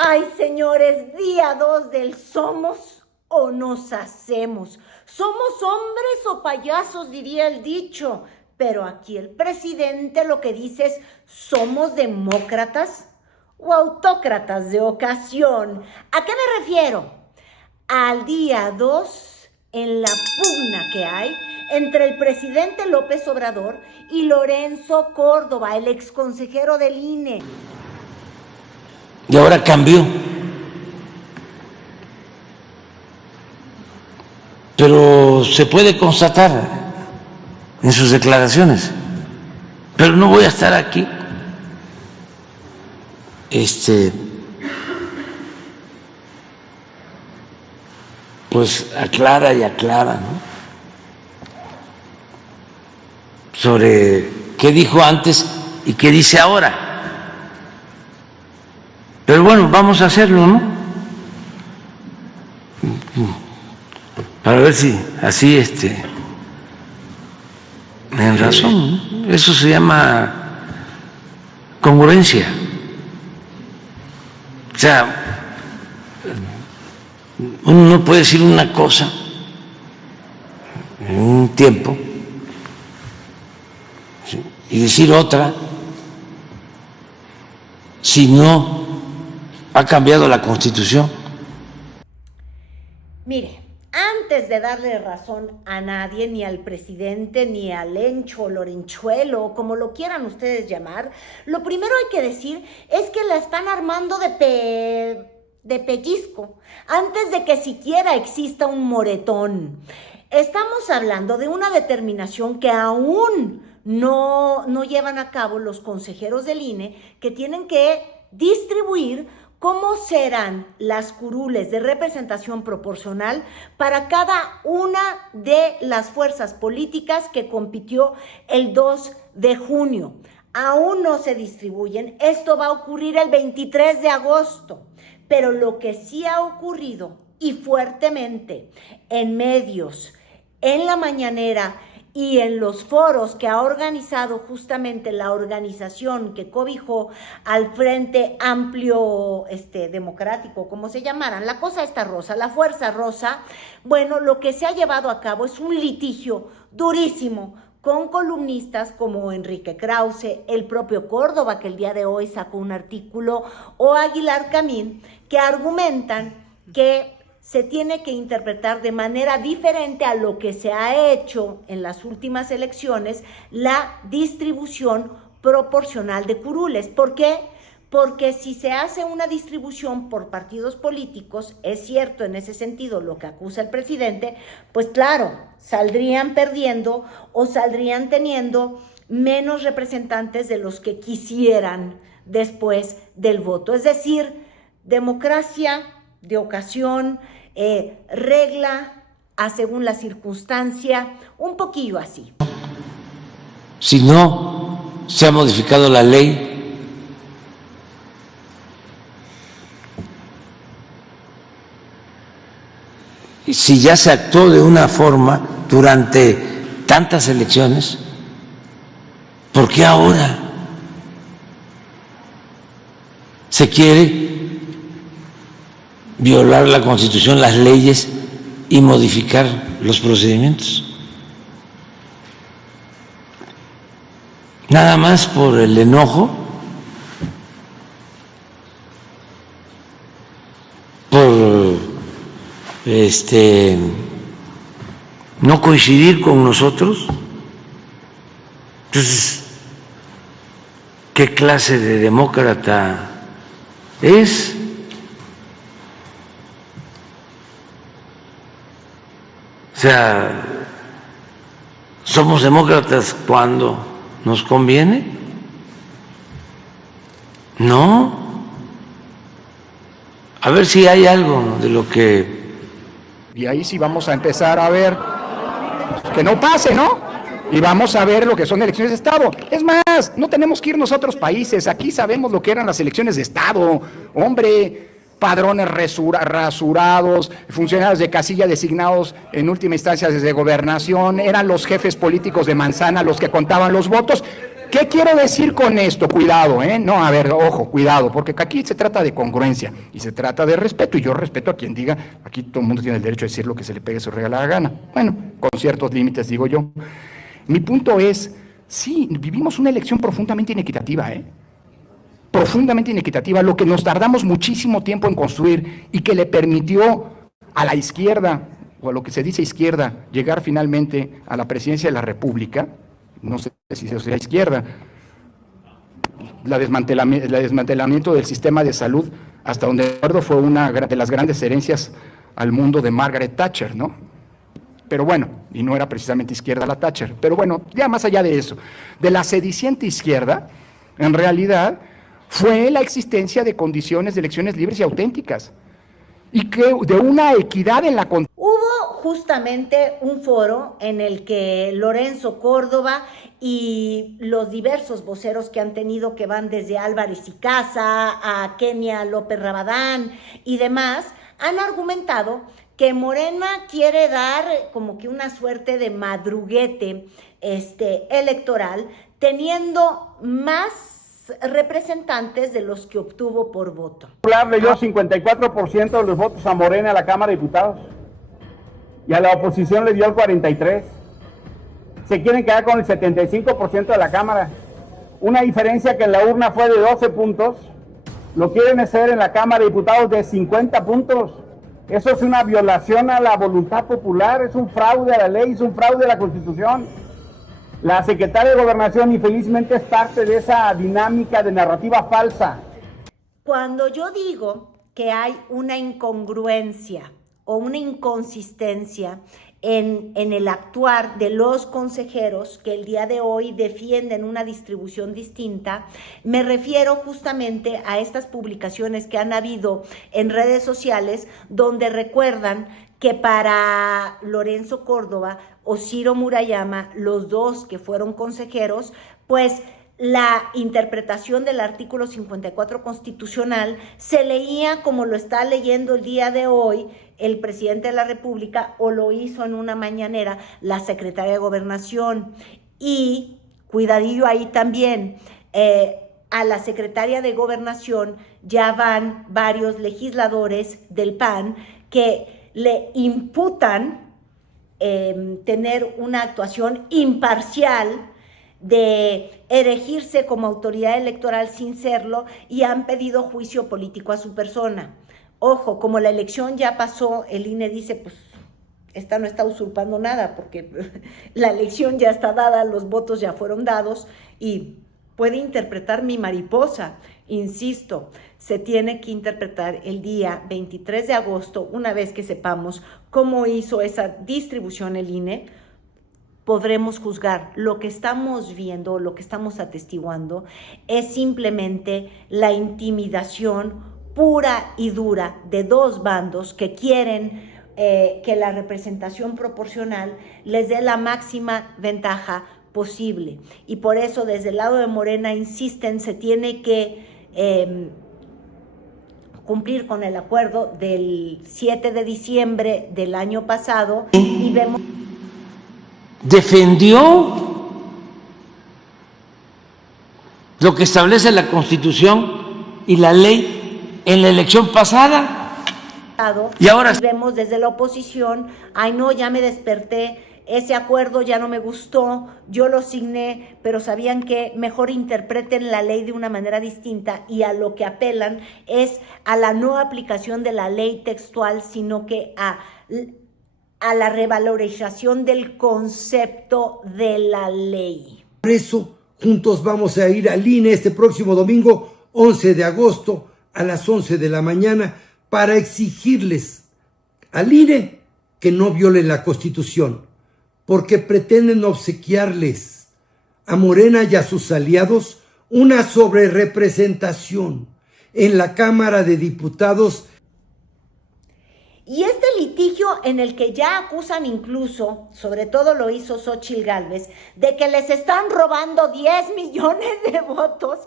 Ay, señores, día 2 del somos o nos hacemos. Somos hombres o payasos, diría el dicho. Pero aquí el presidente lo que dice es, ¿somos demócratas o autócratas de ocasión? ¿A qué me refiero? Al día 2 en la pugna que hay entre el presidente López Obrador y Lorenzo Córdoba, el exconsejero del INE. Y ahora cambió. Pero se puede constatar en sus declaraciones. Pero no voy a estar aquí pues aclara y aclara, ¿no? Sobre qué dijo antes y qué dice ahora. Pero bueno, vamos a hacerlo, ¿no? Para ver si así en razón, ¿no? Eso se llama congruencia. O sea, uno no puede decir una cosa en un tiempo, ¿sí?, y decir otra si no ha cambiado la Constitución. Mire, antes de darle razón a nadie, ni al presidente, ni al Lencho, Lorenchuelo, como lo quieran ustedes llamar, lo primero hay que decir es que la están armando de pellizco, antes de que siquiera exista un moretón. Estamos hablando de una determinación que aún no llevan a cabo los consejeros del INE, que tienen que distribuir cómo serán las curules de representación proporcional para cada una de las fuerzas políticas que compitió el 2 de junio. Aún no se distribuyen, esto va a ocurrir el 23 de agosto, pero lo que sí ha ocurrido y fuertemente en medios, en la mañanera y en los foros que ha organizado justamente la organización que cobijó al Frente Amplio Democrático, como se llamaran, la cosa está rosa, la Fuerza Rosa, bueno, lo que se ha llevado a cabo es un litigio durísimo con columnistas como Enrique Krause, el propio Córdoba, que el día de hoy sacó un artículo, o Aguilar Camín, que argumentan que se tiene que interpretar de manera diferente a lo que se ha hecho en las últimas elecciones, la distribución proporcional de curules. ¿Por qué? Porque si se hace una distribución por partidos políticos, es cierto en ese sentido lo que acusa el presidente, pues claro, saldrían perdiendo o saldrían teniendo menos representantes de los que quisieran después del voto. Es decir, democracia de ocasión, regla a según la circunstancia, un poquillo así. Si no se ha modificado la ley, y si ya se actuó de una forma durante tantas elecciones, ¿por qué ahora se quiere violar la Constitución, las leyes y modificar los procedimientos? Nada más por el enojo, por no coincidir con nosotros. Entonces, ¿qué clase de demócrata es? O sea, ¿somos demócratas cuando nos conviene? No. A ver si hay algo de lo que... Y ahí sí vamos a empezar a ver que no pase, ¿no? Y vamos a ver lo que son elecciones de Estado. Es más, no tenemos que irnos a otros países. Aquí sabemos lo que eran las elecciones de Estado. Hombre, padrones rasurados, funcionarios de casilla designados en última instancia desde gobernación, eran los jefes políticos de manzana los que contaban los votos. ¿Qué quiero decir con esto? Cuidado, ¿eh? No, a ver, ojo, cuidado, porque aquí se trata de congruencia y se trata de respeto, y yo respeto a quien diga, aquí todo el mundo tiene el derecho a decir lo que se le pegue su regala gana. Bueno, con ciertos límites, digo yo. Mi punto es, sí, vivimos una elección profundamente inequitativa, ¿eh? Profundamente inequitativa, lo que nos tardamos muchísimo tiempo en construir y que le permitió a la izquierda, o a lo que se dice izquierda, llegar finalmente a la presidencia de la República. No sé si eso sea izquierda, el desmantelamiento del sistema de salud, hasta donde recuerdo fue una de las grandes herencias al mundo de Margaret Thatcher, ¿no? Pero bueno, y no era precisamente izquierda la Thatcher, pero bueno, ya más allá de eso, de la sediciente izquierda, en realidad fue la existencia de condiciones de elecciones libres y auténticas, y que de una equidad en la Hubo justamente un foro en el que Lorenzo Córdoba y los diversos voceros que han tenido, que van desde Álvarez y Casa a Kenia López Rabadán y demás, han argumentado que Morena quiere dar como que una suerte de madruguete electoral, teniendo más representantes de los que obtuvo por voto. Le dio 54% de los votos a Morena a la Cámara de Diputados y a la oposición le dio el 43%. Se quieren quedar con el 75% de la Cámara. Una diferencia que en la urna fue de 12 puntos, lo quieren hacer en la Cámara de Diputados de 50 puntos. Eso es una violación a la voluntad popular, es un fraude a la ley, es un fraude a la Constitución. La secretaria de Gobernación infelizmente es parte de esa dinámica de narrativa falsa. Cuando yo digo que hay una incongruencia o una inconsistencia en el actuar de los consejeros que el día de hoy defienden una distribución distinta, me refiero justamente a estas publicaciones que han habido en redes sociales donde recuerdan que para Lorenzo Córdoba o Ciro Murayama, los dos que fueron consejeros, pues la interpretación del artículo 54 constitucional se leía como lo está leyendo el día de hoy el presidente de la República, o lo hizo en una mañanera la secretaria de Gobernación. Y, cuidadillo ahí también, a la secretaria de Gobernación ya van varios legisladores del PAN que le imputan tener una actuación imparcial, de erigirse como autoridad electoral sin serlo, y han pedido juicio político a su persona. Ojo, como la elección ya pasó, el INE dice, pues, esta no está usurpando nada, porque la elección ya está dada, los votos ya fueron dados, y puede interpretar mi mariposa. Insisto, se tiene que interpretar el día 23 de agosto, una vez que sepamos cómo hizo esa distribución el INE, podremos juzgar. Lo que estamos viendo, lo que estamos atestiguando, es simplemente la intimidación pura y dura de dos bandos que quieren que la representación proporcional les dé la máxima ventaja posible. Y por eso desde el lado de Morena insisten, se tiene que cumplir con el acuerdo del 7 de diciembre del año pasado, y vemos... Defendió lo que establece la Constitución y la ley en la elección pasada. Y ahora vemos desde la oposición, ay no, ya me desperté, ese acuerdo ya no me gustó, yo lo signé, pero sabían que mejor interpreten la ley de una manera distinta, y a lo que apelan es a la no aplicación de la ley textual, sino que a la revalorización del concepto de la ley. Por eso, juntos vamos a ir al INE este próximo domingo, 11 de agosto, a las 11 de la mañana, para exigirles al INE que no violen la Constitución, porque pretenden obsequiarles a Morena y a sus aliados una sobrerepresentación en la Cámara de Diputados. Y este litigio en el que ya acusan incluso, sobre todo lo hizo Xóchitl Gálvez, de que les están robando 10 millones de votos.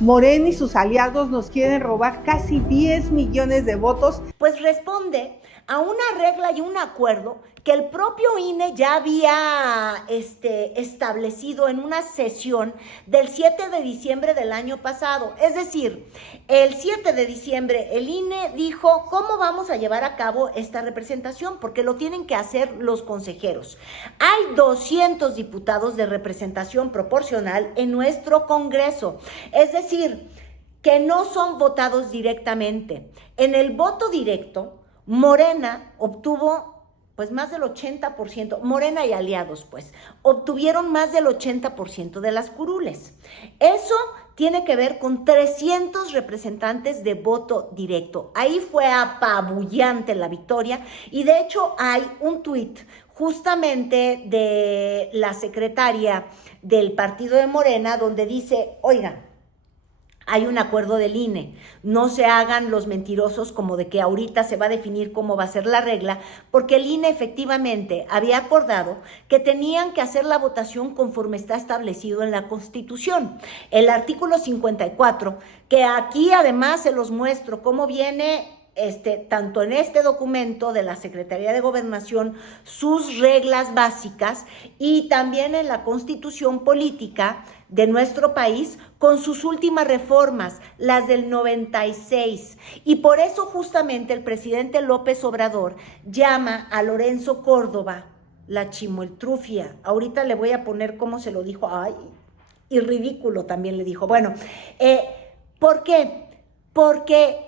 Morena y sus aliados nos quieren robar casi 10 millones de votos. Pues responde a una regla y un acuerdo que el propio INE ya había establecido en una sesión del 7 de diciembre del año pasado. Es decir, el 7 de diciembre el INE dijo cómo vamos a llevar a cabo esta representación, porque lo tienen que hacer los consejeros. Hay 200 diputados de representación proporcional en nuestro Congreso, es decir, que no son votados directamente. En el voto directo, Morena obtuvo pues más del 80%, Morena y aliados pues, obtuvieron más del 80% de las curules. Eso tiene que ver con 300 representantes de voto directo. Ahí fue apabullante la victoria y de hecho hay un tuit justamente de la secretaria del partido de Morena donde dice, oigan, hay un acuerdo del INE, no se hagan los mentirosos como de que ahorita se va a definir cómo va a ser la regla, porque el INE efectivamente había acordado que tenían que hacer la votación conforme está establecido en la Constitución. El artículo 54, que aquí además se los muestro cómo viene tanto en este documento de la Secretaría de Gobernación, sus reglas básicas, y también en la Constitución Política de nuestro país, con sus últimas reformas, las del 96. Y por eso justamente el presidente López Obrador llama a Lorenzo Córdoba la chimoltrufia. Ahorita le voy a poner cómo se lo dijo. Ay, y ridículo también le dijo. Bueno, ¿por qué? Porque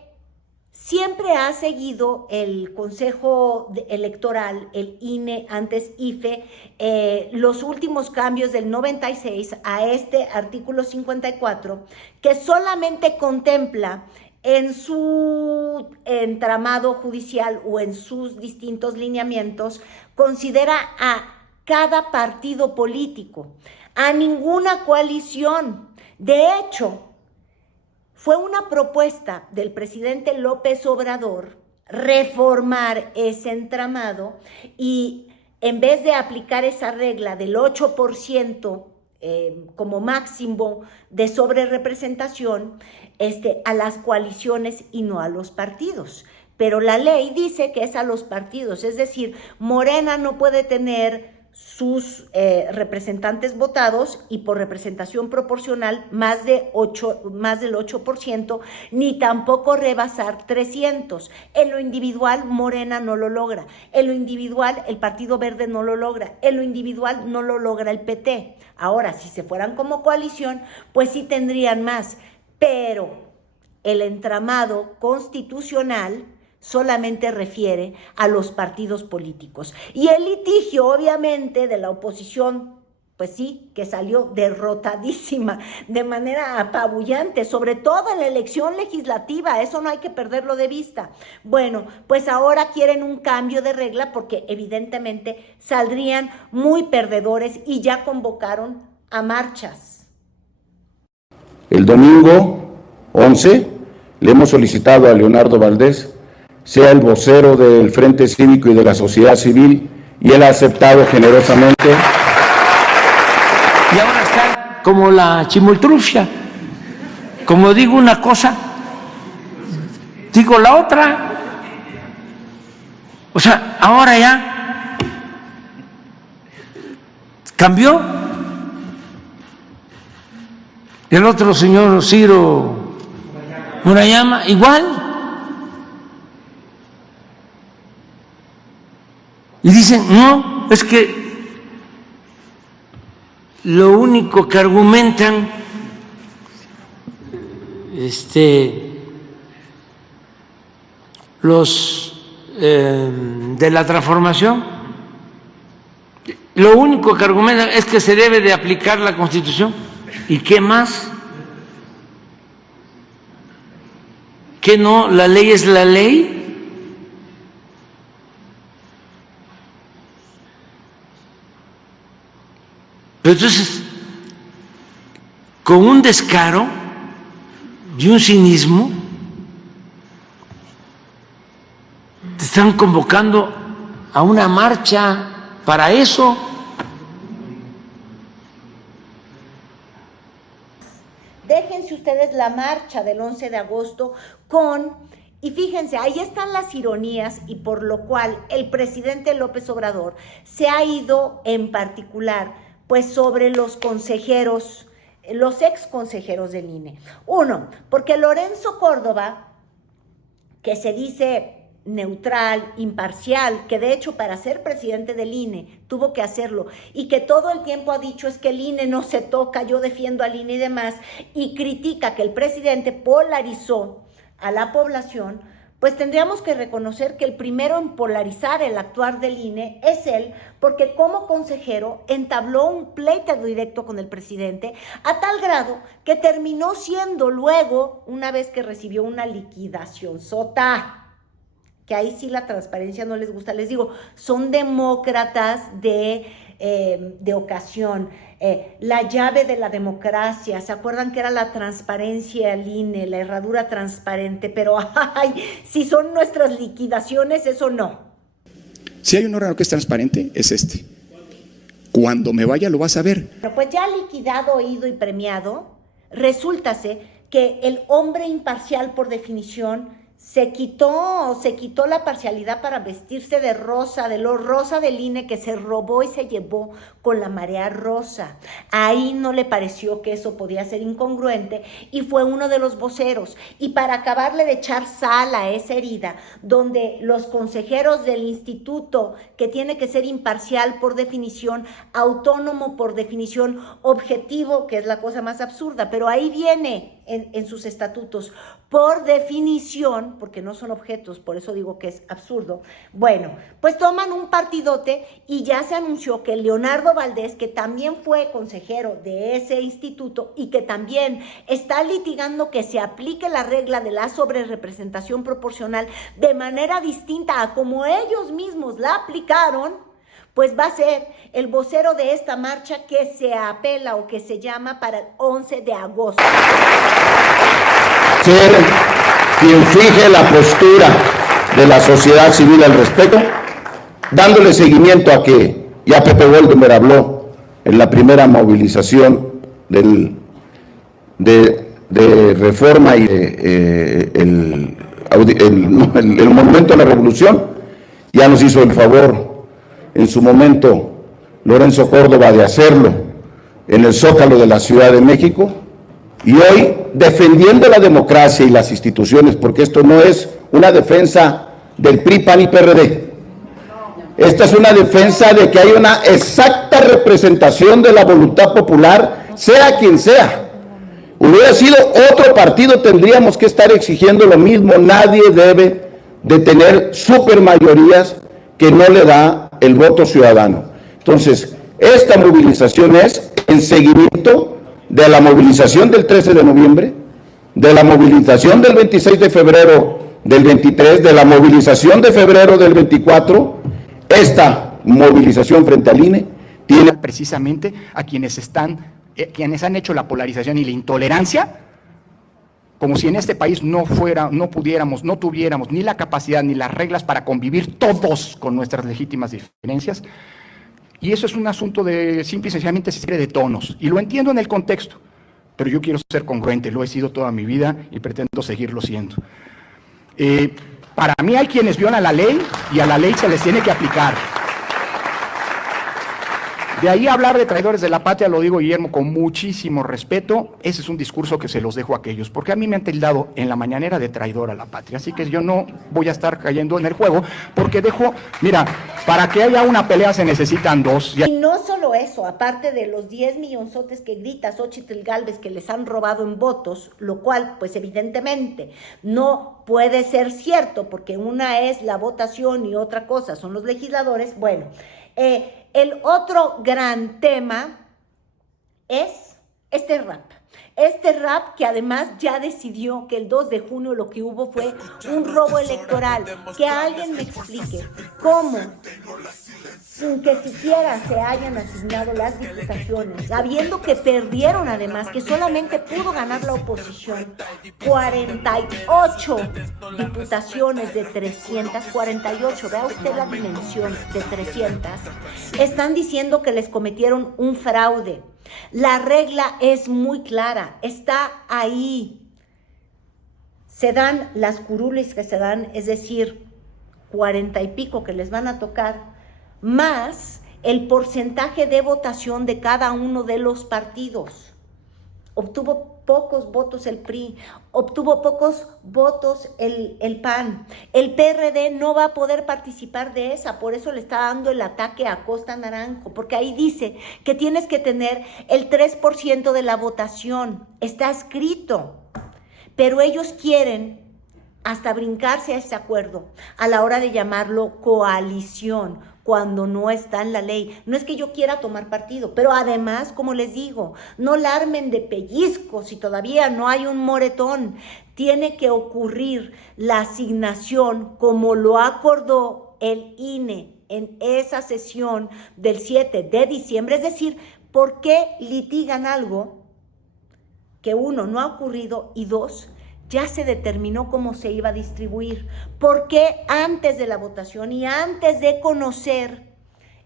siempre ha seguido el Consejo Electoral, el INE, antes IFE, los últimos cambios del 96 a este artículo 54, que solamente contempla en su entramado judicial o en sus distintos lineamientos, considera a cada partido político, a ninguna coalición. De hecho, fue una propuesta del presidente López Obrador reformar ese entramado y en vez de aplicar esa regla del 8% como máximo de sobrerepresentación a las coaliciones y no a los partidos. Pero la ley dice que es a los partidos, es decir, Morena no puede tener sus representantes votados y por representación proporcional más del 8%, ni tampoco rebasar 300. En lo individual, Morena no lo logra. En lo individual, el Partido Verde no lo logra. En lo individual, no lo logra el PT. Ahora, si se fueran como coalición, pues sí tendrían más. Pero el entramado constitucional solamente refiere a los partidos políticos. Y el litigio, obviamente, de la oposición, pues sí, que salió derrotadísima, de manera apabullante, sobre todo en la elección legislativa, eso no hay que perderlo de vista. Bueno, pues ahora quieren un cambio de regla porque evidentemente saldrían muy perdedores y ya convocaron a marchas. El domingo 11 le hemos solicitado a Leonardo Valdés sea el vocero del Frente Cívico y de la sociedad civil, y él ha aceptado generosamente. Y ahora está como la chimoltrufia. Como digo una cosa, digo la otra. O sea, ahora ya cambió. El otro señor Ciro Murayama, igual. Y dicen, no, es que lo único que argumentan los de la transformación, lo único que argumentan es que se debe de aplicar la Constitución. ¿Y qué más? ¿Que no? ¿La ley es la ley? Pero entonces, con un descaro y un cinismo, te están convocando a una marcha para eso. Déjense ustedes la marcha del 11 de agosto con Y fíjense, ahí están las ironías y por lo cual el presidente López Obrador se ha ido en particular, pues sobre los consejeros, los ex consejeros del INE. Uno, porque Lorenzo Córdoba, que se dice neutral, imparcial, que de hecho para ser presidente del INE tuvo que hacerlo y que todo el tiempo ha dicho es que el INE no se toca, yo defiendo al INE y demás, y critica que el presidente polarizó a la población, pues tendríamos que reconocer que el primero en polarizar el actuar del INE es él, porque como consejero entabló un pleito directo con el presidente a tal grado que terminó siendo luego, una vez que recibió una liquidación sota, que ahí sí la transparencia no les gusta, les digo, son demócratas de ocasión. La llave de la democracia, ¿se acuerdan que era la transparencia al INE, la herradura transparente? Pero ay, si son nuestras liquidaciones, eso no. Si hay un órgano que es transparente, es este. Cuando me vaya lo vas a ver. Bueno, pues ya liquidado, oído y premiado, resúltase que el hombre imparcial por definición se quitó la parcialidad para vestirse de rosa, de lo rosa del INE que se robó y se llevó con la marea rosa. Ahí no le pareció que eso podía ser incongruente y fue uno de los voceros. Y para acabarle de echar sal a esa herida, donde los consejeros del instituto, que tiene que ser imparcial por definición, autónomo por definición, objetivo, que es la cosa más absurda, pero ahí viene en sus estatutos, por definición, porque no son objetos, por eso digo que es absurdo. Bueno, pues toman un partidote y ya se anunció que Leonardo Valdés, que también fue consejero de ese instituto y que también está litigando que se aplique la regla de la sobrerepresentación proporcional de manera distinta a como ellos mismos la aplicaron, pues va a ser el vocero de esta marcha que se apela o que se llama para el 11 de agosto. Ser quien fije la postura de la sociedad civil al respecto, dándole seguimiento a que ya Pepe Goldenberg habló en la primera movilización de reforma y el monumento a la revolución, ya nos hizo el favor en su momento Lorenzo Córdoba de hacerlo en el Zócalo de la Ciudad de México, y hoy defendiendo la democracia y las instituciones, porque esto no es una defensa del PRI, PAN y PRD, esta es una defensa de que hay una exacta representación de la voluntad popular, sea quien sea. Hubiera sido otro partido, tendríamos que estar exigiendo lo mismo. Nadie debe de tener supermayorías que no le da el voto ciudadano. Entonces, esta movilización es en seguimiento de la movilización del 13 de noviembre, de la movilización del 26 de febrero del 23, de la movilización de febrero del 24, esta movilización frente al INE tiene precisamente a quienes han hecho la polarización y la intolerancia, como si en este país no tuviéramos ni la capacidad ni las reglas para convivir todos con nuestras legítimas diferencias. Y eso es un asunto de simple y sencillamente se de tonos. Y lo entiendo en el contexto, pero yo quiero ser congruente, lo he sido toda mi vida y pretendo seguirlo siendo. Para mí hay quienes violan la ley y a la ley se les tiene que aplicar. De ahí hablar de traidores de la patria, lo digo, Guillermo, con muchísimo respeto, ese es un discurso que se los dejo a aquellos, porque a mí me han tildado en la mañanera de traidor a la patria, así que yo no voy a estar cayendo en el juego, porque mira, para que haya una pelea se necesitan dos. Y no solo eso, aparte de los 10 millonzotes que grita Xóchitl Gálvez que les han robado en votos, lo cual, pues evidentemente, no puede ser cierto, porque una es la votación y otra cosa son los legisladores. Bueno, el otro gran tema es este rap que además ya decidió que el 2 de junio lo que hubo fue un robo electoral. Que alguien me explique cómo, sin que siquiera se hayan asignado las diputaciones, sabiendo que perdieron además, que solamente pudo ganar la oposición 48 diputaciones de 348, vea usted la dimensión de 300, están diciendo que les cometieron un fraude. La regla es muy clara, está ahí. se dan las curules que se dan, es decir, 40 y pico que les van a tocar, más el porcentaje de votación de cada uno de los partidos. Obtuvo pocos votos el PRI, obtuvo pocos votos el PAN. El PRD no va a poder participar de esa, por eso le está dando el ataque a Costa Naranjo, porque ahí dice que tienes que tener el 3% de la votación, está escrito, pero ellos quieren hasta brincarse a ese acuerdo a la hora de llamarlo coalición, cuando no está en la ley. No es que yo quiera tomar partido, pero además, como les digo, no la armen de pellizcos si todavía no hay un moretón. Tiene que ocurrir la asignación como lo acordó el INE en esa sesión del 7 de diciembre. Es decir, ¿por qué litigan algo que uno, no ha ocurrido, y dos, ya se determinó cómo se iba a distribuir? Porque antes de la votación y antes de conocer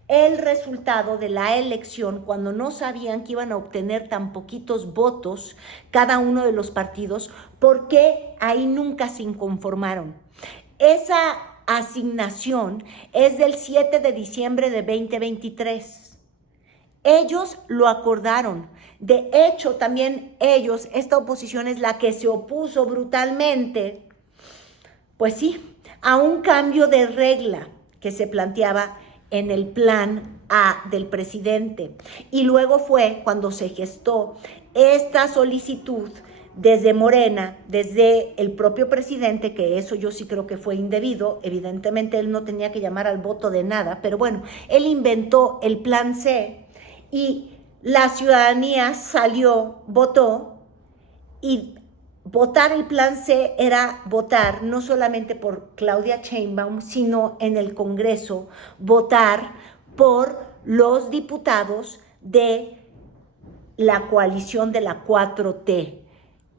el resultado de la elección, cuando no sabían que iban a obtener tan poquitos votos cada uno de los partidos, ¿por qué ahí nunca se inconformaron? Esa asignación es del 7 de diciembre de 2023. Ellos lo acordaron. De hecho, también ellos, esta oposición es la que se opuso brutalmente, pues sí, a un cambio de regla que se planteaba en el plan A del presidente. Y luego fue cuando se gestó esta solicitud desde Morena, desde el propio presidente, que eso yo sí creo que fue indebido. Evidentemente él no tenía que llamar al voto de nada, pero bueno, él inventó el plan C y la ciudadanía salió, votó, y votar el plan C era votar no solamente por Claudia Sheinbaum, sino en el Congreso, votar por los diputados de la coalición de la 4T.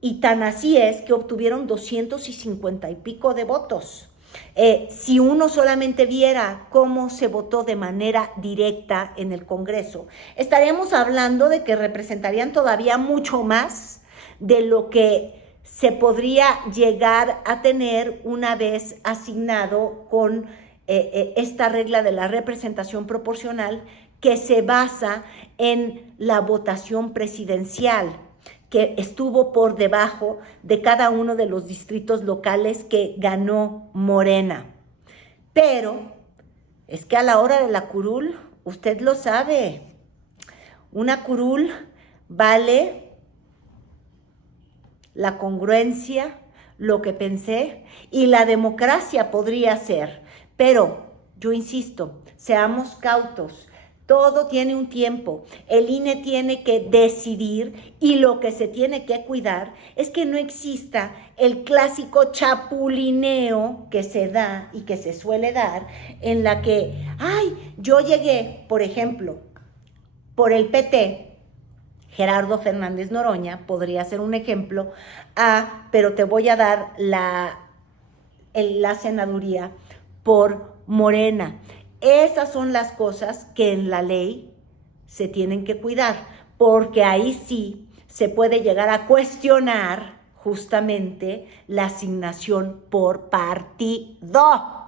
Y tan así es que obtuvieron 250 y pico de votos. Si uno solamente viera cómo se votó de manera directa en el Congreso, estaríamos hablando de que representarían todavía mucho más de lo que se podría llegar a tener una vez asignado con esta regla de la representación proporcional, que se basa en la votación presidencial, que estuvo por debajo de cada uno de los distritos locales que ganó Morena. Pero es que a la hora de la curul, usted lo sabe, una curul vale la congruencia, lo que pensé, y la democracia podría ser. Pero yo insisto, seamos cautos. Todo tiene un tiempo, el INE tiene que decidir, y lo que se tiene que cuidar es que no exista el clásico chapulineo que se da y que se suele dar, en la que, ay, yo llegué, por ejemplo, por el PT, Gerardo Fernández Noroña podría ser un ejemplo, pero te voy a dar la senaduría por Morena. Esas son las cosas que en la ley se tienen que cuidar, porque ahí sí se puede llegar a cuestionar justamente la asignación por partido.